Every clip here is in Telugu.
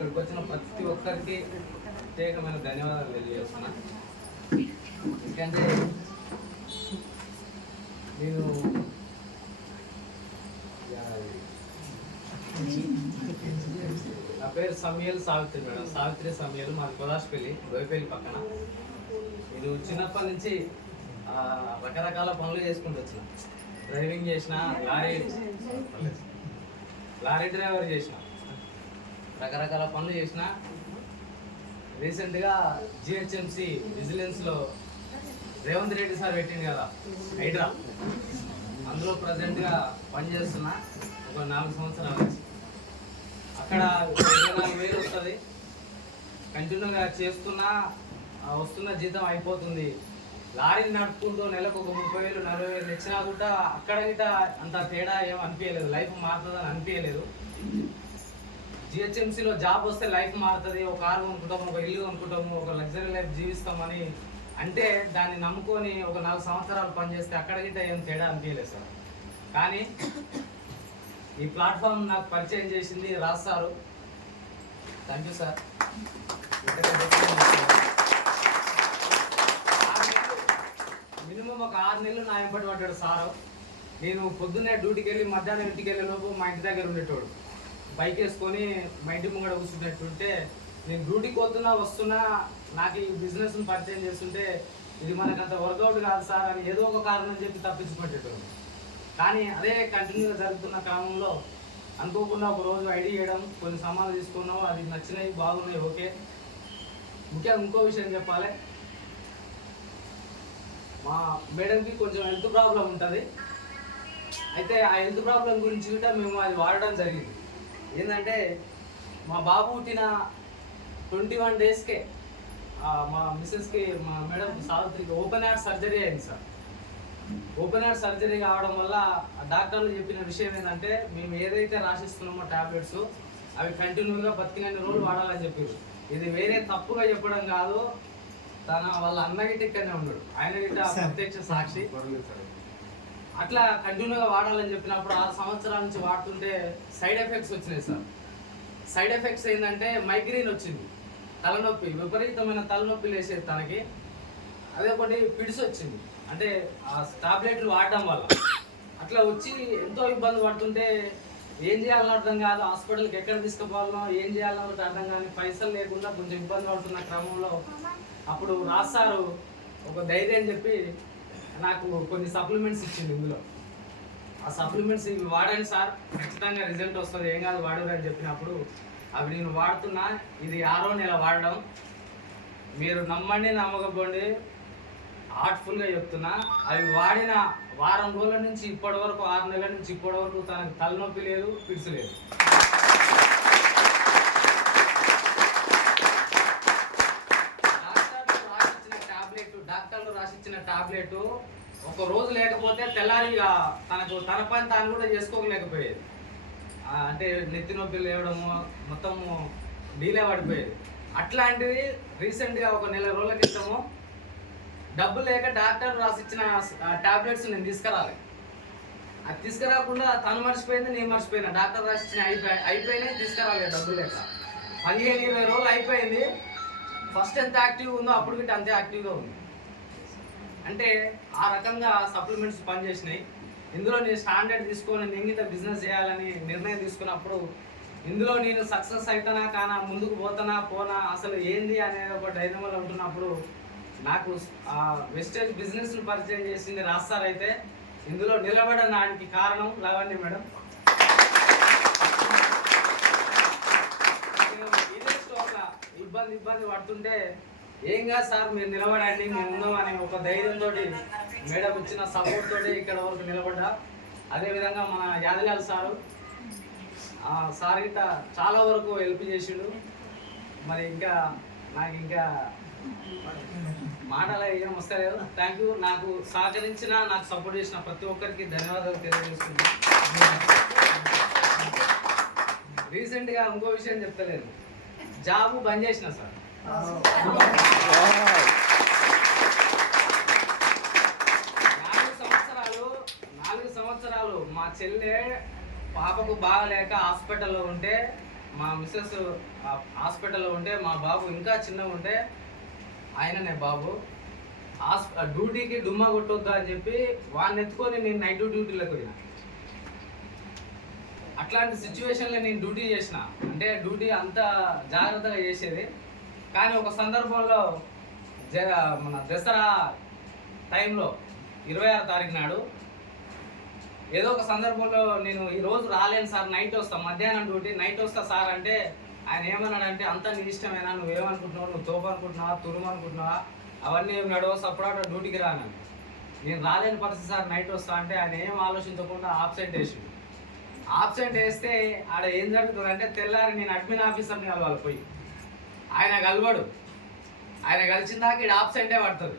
ఇక్కడికి వచ్చిన ప్రతి ఒక్కరికి ప్రత్యేకమైన ధన్యవాదాలు తెలియజేస్తున్నా. ఎందుకంటే నేను నా పేరు Samuel Savitri madam, Savitri Samuel, మాది కొదాష్పల్లి గోయపల్లి పక్కన. నేను చిన్నప్పటి నుంచి రకరకాల పనులు చేసుకుంటూ వచ్చిన. డ్రైవింగ్ చేసిన, లారీ డ్రైవర్ చేసిన, రకరకాల పనులు చేసిన. రీసెంట్గా జిహెచ్ఎంసి విజిలెన్స్లో రేవంత్ రెడ్డి సార్ పెట్టింది కదా హైడ్రా, అందులో ప్రజెంట్గా పనిచేస్తున్నా. ఒక 4 సంవత్సరాల నుంచి అక్కడ 24,000 వస్తుంది. కంటిన్యూగా చేస్తున్నా, వస్తున్న జీతం అయిపోతుంది. లారీని నడుపుకుంటూ నెలకు ఒక 30,000 40,000 ఇచ్చినా కూడా అక్కడ గిట్ట అంత తేడా ఏం అనిపించలేదు, లైఫ్ మారుతుందని అనిపించలేదు. జిహెచ్ఎంసీలో జాబ్ వస్తే లైఫ్ మారుతుంది, ఒక కారు కొనుక్కుంటాము, ఒక ఇల్లు కొనుక్కుంటాము, ఒక లగ్జరీ లైఫ్ జీవిస్తామని అంటే దాన్ని నమ్ముకొని ఒక 4 సంవత్సరాలు పనిచేస్తే అక్కడ గిట్ట ఏం తేడా అనిపించలేదు సార్. కానీ ఈ ప్లాట్ఫామ్ నాకు పరిచయం చేసింది Raj sir. Thank you sir. Minimum ఒక 6 నెలలు నా వెంబడి పడ్డాడు సారు. నేను పొద్దున్నే డ్యూటీకి వెళ్ళి మధ్యాహ్నం ఇంటికి వెళ్ళే లోపు మా ఇంటి దగ్గర ఉండేటోడు. బైక్ వేసుకొని మా ఇంటి ముంగడ కూర్చున్నట్టుంటే నేను డ్యూటీకి పోతున్నా వస్తున్నా నాకు ఈ బిజినెస్ని పరిచయం చేస్తుంటే ఇది మనకంత వర్కౌట్ కాదు సార్ అని ఏదో ఒక కారణం చెప్పి తప్పించుకుంటేటోడు. కానీ అదే కంటిన్యూగా జరుగుతున్న క్రమంలో అనుకోకుండా ఒక రోజు ఐడి చేయడం, కొన్ని సామాన్లు తీసుకున్నాం, అది నచ్చినాయి, బాగున్నాయి, ఓకే. ముఖ్యంగా ఇంకో విషయం చెప్పాలి, మా మేడంకి కొంచెం హెల్త్ ప్రాబ్లం ఉంటుంది. అయితే ఆ హెల్త్ ప్రాబ్లం గురించి కూడా మేము అది వాడడం జరిగింది. ఏంటంటే మా బాబు పుట్టిన 21 డేస్కే మా మిస్సెస్కి, మా మేడం సావిత్రికి ఓపెన్ హార్ట్ సర్జరీ అయింది సార్. ఓపెన్ హార్ట్ సర్జరీ కావడం వల్ల డాక్టర్లు చెప్పిన విషయం ఏంటంటే మేము ఏదైతే రాసిస్తున్నామో టాబ్లెట్స్ అవి కంటిన్యూగా బతికినన్ని రోజులు వాడాలని చెప్పారు. ఇది వేరే తప్పుగా చెప్పడం కాదు, వాళ్ళ అన్న గిట్ట ఇక్కడనే ఉన్నాడు, ఆయన గిట్ట ప్రత్యక్ష సాక్షి. అట్లా కంటిన్యూగా వాడాలని చెప్పినప్పుడు 6 సంవత్సరాల నుంచి వాడుతుంటే సైడ్ ఎఫెక్ట్స్ వచ్చినాయి సార్. సైడ్ ఎఫెక్ట్స్ ఏంటంటే మైగ్రేన్ వచ్చింది, తలనొప్పి, విపరీతమైన తలనొప్పి లేసేది తనకి. అదే ఒకటి పిడిసి వచ్చింది, అంటే ఆ టాబ్లెట్లు వాడడం వల్ల అట్లా వచ్చి ఎంతో ఇబ్బంది పడుతుంటే ఏం చేయాలని అర్థం కాదు, హాస్పిటల్కి ఎక్కడ తీసుకుపోవాలనో ఏం చేయాలన్నది అర్థం కానీ పైసలు లేకుండా కొంచెం ఇబ్బంది పడుతున్న క్రమంలో అప్పుడు రాస్తారు ఒక ధైర్యం చెప్పి నాకు కొన్ని సప్లిమెంట్స్ ఇచ్చింది. ఇందులో ఆ సప్లిమెంట్స్ ఇవి వాడండి సార్, ఖచ్చితంగా రిజల్ట్ వస్తుంది, ఏం కాదు వాడరు అని చెప్పినప్పుడు అవి నేను వాడుతున్నా. ఇది 6వ నెల వాడడం. మీరు నమ్మండి నమ్మకపోండి, హార్ట్ఫుల్గా చెప్తున్నా, అవి వాడిన వారం రోజుల నుంచి ఇప్పటి వరకు, 6 నెలల నుంచి ఇప్పటి వరకు తనకు తలనొప్పి లేదు, పిడుసు లేదు. డాక్టర్లు రాసిచ్చిన టాబ్లెట్ ఒక రోజు లేకపోతే తెల్లారిగా తన పని తాను కూడా చేసుకోలేకపోయేది. అంటే నెత్తి నొప్పి లేవడము, మొత్తము డీలే పడిపోయేది. అట్లాంటిది రీసెంట్గా ఒక 1 నెల రోజుల క్రితము డబ్బు లేక డాక్టర్ రాసిచ్చిన టాబ్లెట్స్ నేను తీసుకురాలి. అది తీసుకురాకుండా తను మర్చిపోయింది, నేను మర్చిపోయినా. డాక్టర్ రాసిచ్చిన అయిపోయినాయి, తీసుకురాలి డబ్బు లేక. 15-20 రోజులు అయిపోయింది. ఫస్ట్ ఎంత యాక్టివ్గా ఉందో అప్పుడు గిట్ట అంతే యాక్టివ్గా ఉంది. అంటే ఆ రకంగా సప్లిమెంట్స్ పనిచేసినాయి. ఇందులో నేను స్టాండర్డ్ తీసుకొని నేను బిజినెస్ చేయాలని నిర్ణయం తీసుకున్నప్పుడు ఇందులో నేను సక్సెస్ అవుతానా కానా, ముందుకు పోనా అసలు ఏంది అనేది ఒక డైనమోలో ఉంటున్నప్పుడు నాకు వెస్టేజ్ బిజినెస్ను పరిచయం చేసింది రాస్తారు. అయితే ఇందులో నిలబడడానికి కారణం లవణ్య మేడం. ఇదే స్టోర్లో ఇబ్బంది పడుతుంటే ఏం కాదు సార్, మీరు నిలబడండి, మేము ఉన్నాం అనే ఒక ధైర్యంతో మేడం ఇచ్చిన సపోర్ట్ తోటి ఇక్కడ వరకు నిలబడ్డా. అదేవిధంగా మన యాదలాల్ సారు, సార్ గిట్ట చాలా వరకు హెల్ప్ చేసిండు. మరి నాకు మాటలు ఏం వస్తలేదు. Thank you. నాకు సహకరించిన, నాకు సపోర్ట్ చేసిన ప్రతి ఒక్కరికి ధన్యవాదాలు తెలియజేస్తున్నాను. రీసెంట్గా ఇంకో విషయం చెప్తలేదు, జాబ్ బంద్ చేసిన సార్. 4 సంవత్సరాలు మా చెల్లె పాపకు బాగలేక హాస్పిటల్లో ఉంటే మా మిస్సెస్ హాస్పిటల్లో ఉంటే మా బాబు ఇంకా చిన్నగా ఉంటే ఆయననే బాబు డ్యూటీకి డుమ్మా కొట్టొద్దా అని చెప్పి వాడిని ఎత్తుకొని నేను నైట్ డ్యూటీలోకి పోయినా. అట్లాంటి సిచ్యువేషన్లో నేను డ్యూటీ చేసిన, అంటే డ్యూటీ అంత జాగ్రత్తగా చేసేది. కానీ ఒక సందర్భంలో మన దసరా టైంలో 26వ తారీఖు నాడు ఏదో ఒక సందర్భంలో నేను ఈరోజు రాలేను సార్, నైట్ వస్తా, మధ్యాహ్నం డ్యూటీ నైట్ వస్తా సార్ అంటే ఆయన ఏమన్నాడంటే, అంతా నీ ఇష్టమేనా, నువ్వేమనుకుంటున్నావు, నువ్వు తోపు అనుకుంటున్నావా, తురుము అనుకుంటున్నావా, అవన్నీ ఏం నడవ, సపరేట్ డ్యూటీకి రాను. నేను రాలేని పరిస్థితి సార్, నైట్ వస్తా అంటే ఆయన ఏం ఆలోచించకుండా ఆబ్సెంట్ వేసిండు. ఆబ్సెంట్ వేస్తే ఆడ ఏం జరుగుతుందంటే తెల్లారి నేను అడ్మిన్ ఆఫీసర్ని కలవాలి పోయి, ఆయన కలవడు. ఆయన కలిసిన దాకా ఇక్కడ ఆబ్సెంటే పడుతుంది.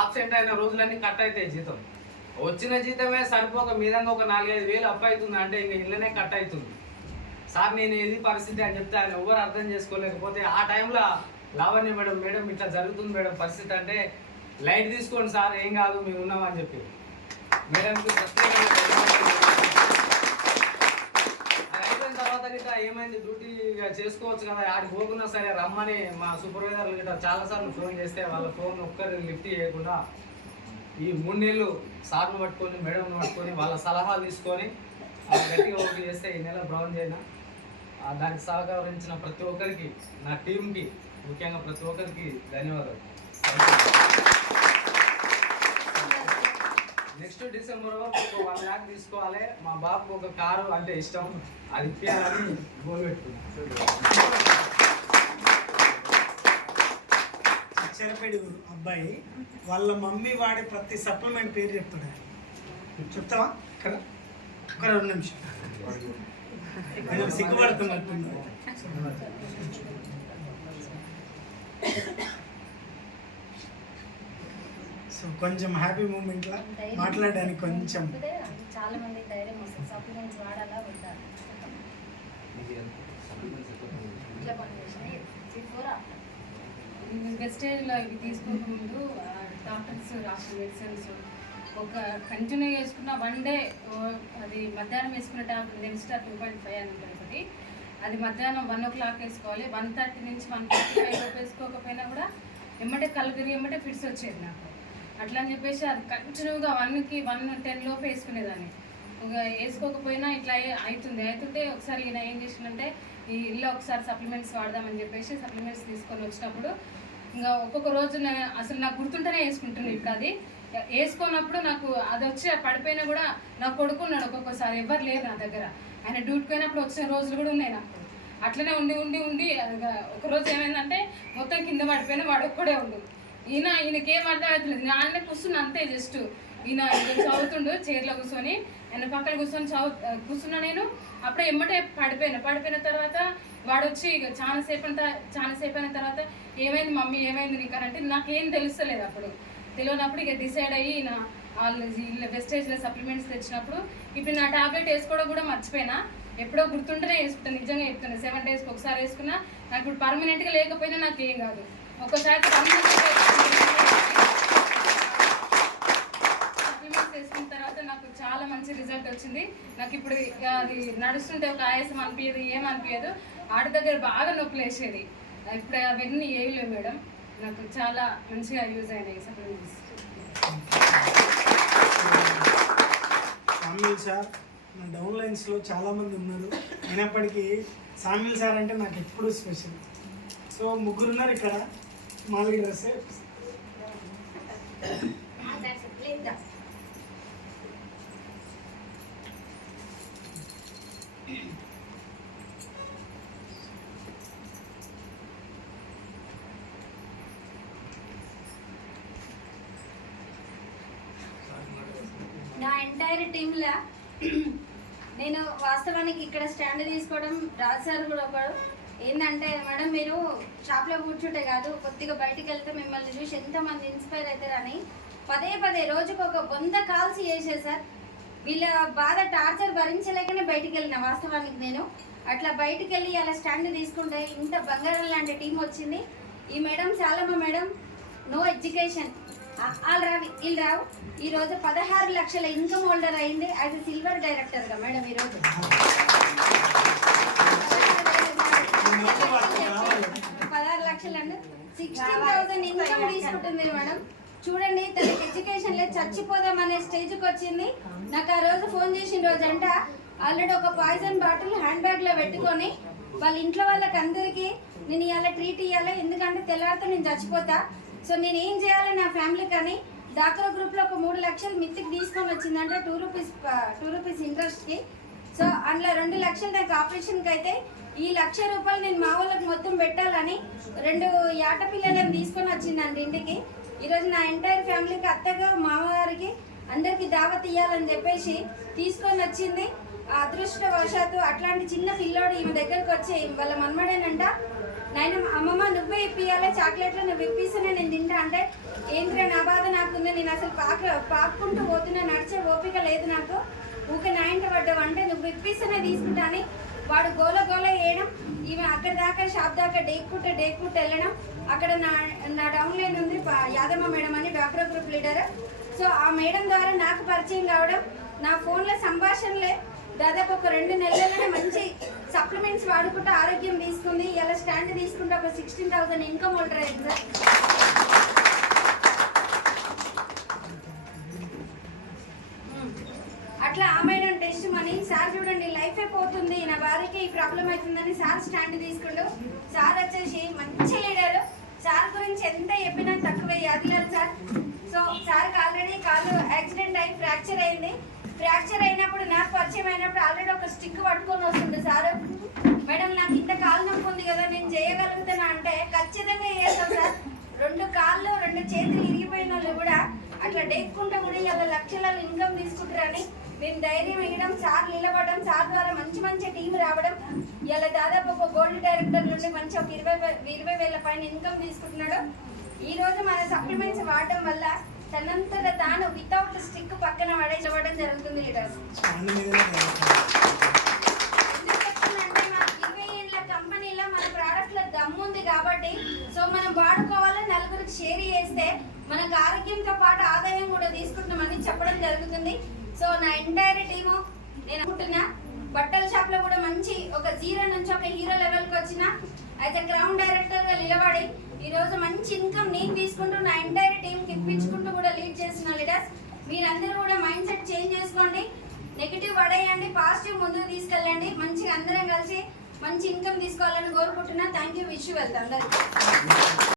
ఆబ్సెంట్ అయిన రోజులన్నీ కట్ అవుతాయి జీతం. వచ్చిన జీతమే సరిపోక మీదంగా ఒక 4-5 వేలు అప్పు అవుతుంది అంటే ఇంక ఇళ్ళనే కట్ అవుతుంది. సార్ నేను ఇది పరిస్థితి అని చెప్తే ఆయన ఎవరు అర్థం చేసుకోలేకపోతే ఆ టైంలో లావణ్య మేడం ఇట్లా జరుగుతుంది మేడం పరిస్థితి అంటే, లైట్ తీసుకోండి సార్ ఏం కాదు మీరు ఉన్నామని చెప్పి మేడంకి ప్రత్యేకంగా అయిపోయిన తర్వాత గిట్లా ఏమైంది, డ్యూటీ చేసుకోవచ్చు కదా, ఆడికి పోకున్నా సరే రమ్మని మా సూపర్వైజర్లు గిట్లా చాలాసార్లు ఫోన్ చేస్తే వాళ్ళ ఫోన్ ఒక్కరు లిఫ్ట్ చేయకుండా ఈ 3 నెలలు సార్ను పట్టుకొని మేడంను పట్టుకొని వాళ్ళ సలహాలు తీసుకొని గట్టిగా ఓటు చేస్తే ఈ నెల బ్రౌన్ చేయనా. దానికి సహకరించిన ప్రతి ఒక్కరికి, నా టీంకి ముఖ్యంగా ప్రతి ఒక్కరికి ధన్యవాదాలు. నెక్స్ట్ డిసెంబర్ వరకు 1 lakh తీసుకోవాలి. మా బాబుకు ఒక కారు అంటే ఇష్టం, అది ఇప్పించాలని గోల్ పెట్టుకున్నాను. చెరపేడు అబ్బాయి వాళ్ళ మమ్మీ వాడే ప్రతి సప్లిమెంట్ పేరు చెప్తాడు. చెప్తావా? ఇక్కడ ఒక 2 నిమిషం కొంచెం సిగ్గుపడుతున్నట్టుంది. సో కొంచెం హ్యాపీ మూమెంట్లా మాట్లాడడానికి కొంచెం చాలా మంది ధైర్యం వస్తుంది. సప్లిమెంట్స్ వాడాలా వద్దా వెస్టేజ్లో ఇవి తీసుకోకముందు డాక్టర్స్ రాసిన మెడిసిన్స్ ఒక కంటిన్యూ చేసుకున్న 1 డే, అది మధ్యాహ్నం వేసుకున్న టాబ్లెట్ నెక్స్ట్ 2.5 అని ఉంటుంది ఒకటి, అది మధ్యాహ్నం 1 o'clock వేసుకోవాలి. 1:30 నుంచి 1:45 లోపు వేసుకోకపోయినా కూడా ఎమ్మటే కళ్ళు తిరిగి ఎమ్మటే ఫిట్స్ వచ్చేది నాకు. అట్లా అని చెప్పేసి అది కంటిన్యూగా 1కి 1:10 లోపు వేసుకునేదాన్ని. ఒక వేసుకోకపోయినా ఇట్లా అవుతుంటే ఒకసారి ఈయన ఏం చేసిందంటే, ఈ ఇల్లు ఒకసారి సప్లిమెంట్స్ వాడదామని చెప్పేసి సప్లిమెంట్స్ తీసుకొని వచ్చినప్పుడు ఇంకా ఒక్కొక్క రోజు అసలు నాకు గుర్తుంటేనే వేసుకుంటున్నాను. ఇప్పుడు అది వేసుకున్నప్పుడు నాకు అది వచ్చి పడిపోయినా కూడా నాకు కొడుకున్నాడు ఒక్కొక్కసారి, ఎవరు లేరు నా దగ్గర. ఆయన డ్యూటీకి పోయినప్పుడు వచ్చిన రోజులు కూడా ఉన్నాయి నాకు. అట్లనే ఉండి ఒకరోజు ఏమైందంటే మొత్తం కింద పడిపోయినా వాడు ఒక్కడే ఉండు. ఈయనకి ఏం అర్థం అవుతుంది, నాన్నే కూర్చున్నా అంతే. జస్ట్ ఈయన చదువుతుండు చైర్లో కూర్చొని, ఆయన పక్కన కూర్చున్నా నేను. అప్పుడే ఎమ్మటే పడిపోయిన తర్వాత వాడు వచ్చి ఇక చాలాసేపు అయిన తర్వాత ఏమైంది మమ్మీ ఏమైంది నీకు అంటే నాకేం తెలుస్తలేదు. అప్పుడు తెలియనప్పుడు ఇక డిసైడ్ అయ్యి వాళ్ళు వెస్టేజ్లో సప్లిమెంట్స్ తెచ్చినప్పుడు ఇప్పుడు నా టాబ్లెట్ వేసుకోవడం కూడా మర్చిపోయినా. ఎప్పుడో గుర్తుంటేనే వేసుకుంటాను, నిజంగా చెప్తాను. 7 daysకి ఒకసారి వేసుకున్నా. నాకు ఇప్పుడు పర్మనెంట్గా లేకపోయినా నాకు ఏం కాదు. ఒక్కసారి సప్లిమెంట్స్ వేసుకున్న తర్వాత నాకు చాలా మంచి రిజల్ట్ వచ్చింది. నాకు ఇప్పుడు అది నడుస్తుంటే ఒక ఆయాసం అనిపించదు, ఏమనిపించదు. ఆడి దగ్గర బాగా నొప్పులు వేసేది, ఇప్పుడు అవన్నీ ఏమి లేవు మేడం. నాకు చాలా మంచిగా యూజ్ అయినాయి సప్లిమెంట్స్. సామ్యుల్ సార్ నా డౌన్లైన్స్లో చాలామంది ఉన్నారు, అయినప్పటికీ సామ్యుల్ సార్ అంటే నాకు ఎప్పుడు స్పెషల్. సో 3 ఉన్నారు ఇక్కడ, మా లీడర్సే. నా ఎంటైర్ టీంలో నేను వాస్తవానికి ఇక్కడ స్టాండ్ తీసుకోవడం రాజారు కూడా ఒకడు ఏంటంటే, మేడం మీరు షాప్లో కూర్చుంటే కాదు, కొద్దిగా బయటికి వెళ్తే మిమ్మల్ని చూసి ఎంతమంది ఇన్స్పైర్ అవుతారని పదే రోజుకు ఒక 100 కాల్స్ చేసేసారు. వీళ్ళ బాధ టార్చర్ భరించలేకనే బయటికి వెళ్ళిన. వాస్తవానికి నేను అట్లా బయటికి వెళ్ళి అలా స్టాండ్ తీసుకుంటే ఇంత బంగారం లాంటి టీం వచ్చింది. ఈ మేడం చాలమ్మ మేడం, నో ఎడ్యుకేషన్, వాళ్ళు రావి వీళ్ళు రావు. ఈరోజు 16 లక్షల ఇన్కమ్ హోల్డర్ అయింది యాజ్ ఎ సిల్వర్ డైరెక్టర్గా మేడం ఈరోజు. అవుతుంది మేడం. చూడండి, తనకి ఎడ్యుకేషన్ లేదు, చచ్చిపోదాం అనే స్టేజ్కి వచ్చింది. నాకు ఆ రోజు ఫోన్ చేసిన రోజంట ఆల్రెడీ ఒక పాయిజన్ బాటిల్ హ్యాండ్ బ్యాగ్లో పెట్టుకొని వాళ్ళ ఇంట్లో వాళ్ళకి అందరికీ నేను ఇవాళ ట్రీట్ ఇవ్వాలి, ఎందుకంటే తెల్లారితో నేను చచ్చిపోతా, సో నేను ఏం చేయాలి నా ఫ్యామిలీకి అని డాక్టర్ గ్రూప్లో ఒక 3 లక్షలు మిత్తికి తీసుకొని వచ్చిందంటే 2 రూపీస్ ఇంట్రెస్ట్కి. సో అందులో 2 లక్షలు నాకు ఆపరేషన్కి అయితే ఈ ₹1,00,000 నేను మా వాళ్ళకి మొత్తం పెట్టాలని 2 యాట పిల్లలను తీసుకొని వచ్చిందండి ఇంటికి. ఈరోజు నా ఎంటైర్ ఫ్యామిలీకి, అత్తగా మామగారికి అందరికీ దావత్ ఇవ్వాలని చెప్పేసి తీసుకొని వచ్చింది. అదృష్టవశాత్తు అట్లాంటి చిన్న పిల్లోడు ఈమె దగ్గరకు వచ్చి వాళ్ళ మన్మడేనంట, నాయన అమ్మమ్మ నువ్వే ఇప్పియాలి చాక్లెట్లు, నువ్వు ఇప్పిస్తేనే నేను తింటా అంటే, ఏంద్రా నా బాధ నాకుంది, నేను అసలు పాక్కుంటూ పోతున్నా, నడిచే ఓపిక లేదు నాకు, ఊకే నా ఇంట పడ్డావు అంటే నువ్వు ఇప్పిస్తేనే తీసుకుంటా అని వాడు గోల వేయడం, ఈమె అక్కడి దాకా షాప్ దాకా డేక్కుంటూ వెళ్ళడం. అక్కడ నా డౌన్ లైన్ ఉంది యాదమ్మ మేడం అని డాక్టర్ గ్రూప్ లీడర్. సో ఆ మేడం ద్వారా నాకు పరిచయం కావడం, నా ఫోన్లో సంభాషణలే దాదాపు ఒక 2 నెలలనే మంచి సప్లిమెంట్స్ వాడుకుంటూ ఆరోగ్యం తీసుకుంది. ఇలా స్టాండ్ తీసుకుంటే ఒక 16,000 ఇన్కమ్ హోల్డర్ అయింది సార్. అట్లా ఆ మేడం టెస్ట్ మనీ సార్ చూడండి లైఫ్ అయిపోతుంది, నా భార్యకి ఈ ప్రాబ్లం అవుతుందని సార్ స్టాండ్ తీసుకుంటూ, సార్ వచ్చేసి మంచి లీడర్. సార్ గురించి ఎంత చెప్పినా తక్కువే, యాదిలాల్ సార్. సో సార్కి ఆల్రెడీ కాలు యాక్సిడెంట్ అయి ఫ్రాక్చర్ అయింది. ఫ్రాక్చర్ అయినప్పుడు నాకు పరిచయం అయినప్పుడు ఆల్రెడీ ఒక స్టిక్ పట్టుకొని వస్తుంది సార్. మేడం నాకు ఇంత కాలు నొప్పి ఉంది కదా, నేను చేయగలుగుతానా అంటే ఖచ్చితంగా చేస్తాం సార్. 2 కాళ్ళు 2 చేతులు ఇరిగిపోయిన వాళ్ళు కూడా అట్లా డేక్కుంటూ కూడా ఇలా లక్షలలో ఇన్కమ్ తీసుకుంటారని మేము ధైర్యం ఇవ్వడం, సార్ నిలబడడం, సార్ ద్వారా మంచి టీం రావడం, ఇలా దాదాపు ఒక గోల్డ్ డైరెక్టర్ నుండి మంచి ఒక 20,000 పైన ఇన్కమ్ తీసుకుంటున్నాడు. ఈ రోజు మన సప్లిమెంట్స్ వాడడం వల్ల తనంతట తాను వితౌట్ స్టిక్ పక్కన పడేయడం జరుగుతుంది లీడర్స్. ఎందుకంటే మన 20 ఏళ్ళ కంపెనీలో మన ప్రోడక్ట్ల దమ్ము ఉంది కాబట్టి, సో మనం వాడుకోవాలి, నలుగురికి షేర్ చేస్తే మనకు ఆరోగ్యంతో పాటు ఆదాయం కూడా తీసుకుంటున్నామని చెప్పడం జరుగుతుంది. సో నా ఎంటైర్ టీము నేను అనుకుంటున్నా, బట్టల షాప్ లో కూడా మంచి ఒక 0 నుంచి ఒక హీరో లెవెల్కి వచ్చిన అయితే గ్రౌండ్ డైరెక్టర్ గా నిలబడి ఈ రోజు మంచి ఇన్కమ్ నేను తీసుకుంటూ నా ఎంటైర్ టీమ్ కి ఇప్పించుకుంటూ కూడా లీడ్ చేసిన లీడర్స్. మీరందరూ కూడా మైండ్ సెట్ చేంజ్ చేసుకోండి, నెగిటివ్ పడేయండి, పాజిటివ్ ముందుకు తీసుకెళ్ళండి, మంచిగా అందరం కలిసి మంచి ఇన్కమ్ తీసుకోవాలని కోరుకుంటున్నా. Thank you, wish you wealth అందరికీ.